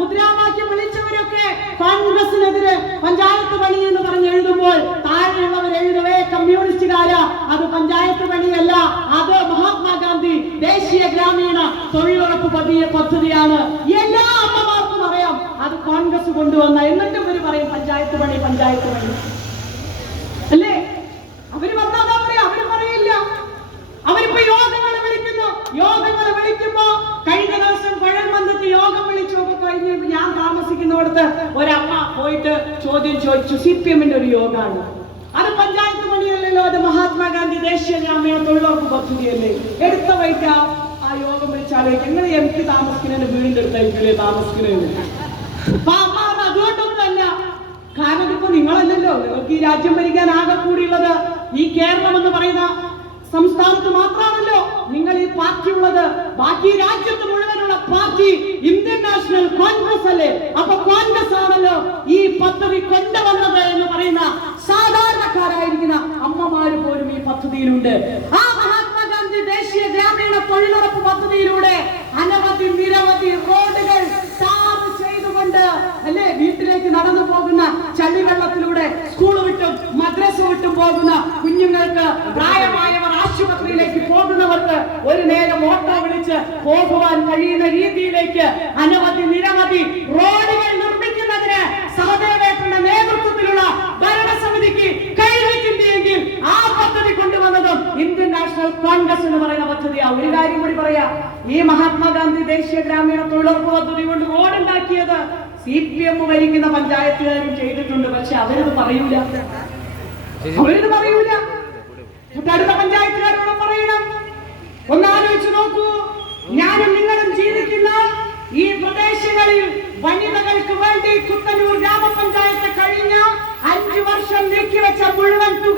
മുദ്രാവാക്യം വിളിച്ചവരൊക്കെ കോൺഗ്രസിനെതിരെ പഞ്ചായത്ത് പണി എന്ന് പറഞ്ഞ് എഴുതുമ്പോൾ താഴെയുള്ളവർ എഴുതവേ കമ്മ്യൂണിസ്റ്റുകാര അത് പഞ്ചായത്ത് പണിയല്ല അത് മഹാത്മാഗാന്ധി ദേശീയ ഗ്രാമീണ തൊഴിലുറപ്പ് പതിയ പദ്ധതിയാണ്. എല്ലാ അമ്മമാർക്കും അറിയാം അത് കോൺഗ്രസ് കൊണ്ടുവന്ന എന്നിട്ടും ഒരു പറയും പഞ്ചായത്ത് പണി പഞ്ചായത്ത് പണി. താമസിക്കുന്നിടത്ത് ഒരമ്മ പോയിട്ട് ചോദ്യം ചോദിച്ചു സി പി എമ്മിന്റെ ഒരു യോഗമാണ് അത് പഞ്ചായത്ത് പണിയല്ലല്ലോ അത് മഹാത്മാഗാന്ധി ദേശീയ ഗ്രാമീണ തൊഴിലുറപ്പ് പദ്ധതിയല്ലേ? എടുത്ത വൈക്ക ആ യോഗം വിളിച്ചാലോ എങ്ങനെ എം പി താമസിക്കുന്നതിന് വീടിന്റെ അടുത്തായിരിക്കില്ലേ അതുകൊണ്ടൊന്നുമല്ല. കാരണം ഇപ്പൊ നിങ്ങളല്ലല്ലോ. നിങ്ങൾക്ക് ഈ രാജ്യം ഭരിക്കാൻ ആകെ കൂടിയുള്ളത് ഈ കേരളം എന്ന് പറയുന്ന സംസ്ഥാനത്ത് മാത്രമാണല്ലോ നിങ്ങൾ ഈ പാർട്ടി ഉള്ളത് ബാക്കി രാജ്യത്ത് മുഴുവനുള്ള പാർട്ടി ഇന്ത്യൻ നാഷണൽ കോൺഗ്രസ് അല്ലേ? അപ്പൊ കോൺഗ്രസ് ആണല്ലോ ഈ പദ്ധതി കൊണ്ടുവന്നത് എന്ന് പറയുന്ന സാധാരണക്കാരായിരിക്കുന്ന അമ്മമാര് പോലും ഈ പദ്ധതിയിലുണ്ട്. ആ മഹാത്മാഗാന്ധി ദേശീയ ഗ്രാമീണ തൊഴിലുറപ്പ് പദ്ധതിയിലൂടെ അനവധി നിരവധി റോഡുകൾ അല്ലേ വീട്ടിലേക്ക് നടന്നു പോകുന്ന ചളിവെള്ളത്തിലൂടെ സ്കൂൾ വിട്ടും മദ്രസ വിട്ടും പോകുന്ന കുഞ്ഞുങ്ങൾക്ക് പോകുന്നവർക്ക് ഒരു നേരം ഓട്ടോ വിളിച്ച് പോകുവാൻ കഴിയുന്ന രീതിയിലേക്ക് അനവധി നിരവധി റോഡുകൾ നിർമ്മിക്കുന്നതിന് സഹദേവേട്ടന്റെ നേതൃത്വത്തിലുള്ള ഭരണസമിതിക്ക് കഴിഞ്ഞിട്ടുണ്ടെങ്കിൽ ആ പദ്ധതി കൊണ്ടുവന്നതും ഇന്ത്യൻ നാഷണൽ കോൺഗ്രസ് എന്ന് പറയുന്ന പദ്ധതിയാണ് ഒരു കാര്യം കൂടി പറയാം. ഈ മഹാത്മാഗാന്ധി ദേശീയ ഗ്രാമീണ തൊഴിലുറപ്പ് പദ്ധതി കൊണ്ട് റോഡ് ഉണ്ടാക്കിയത് സി പി എം ഭരിക്കുന്ന പഞ്ചായത്തുകാരും ചെയ്തിട്ടുണ്ട്. പക്ഷെ അവരത് പറയൂല. അവരത് പറയൂല. അടുത്ത പഞ്ചായത്തുകാരോട് ഒന്ന് ആലോചിച്ച് നോക്കൂ. ഞാനും നിങ്ങളും ജീവിക്കുന്ന ഈ പ്രദേശങ്ങളിൽ വനിതകൾക്ക് വേണ്ടി കുത്തനൂർ ഗ്രാമപഞ്ചായത്ത്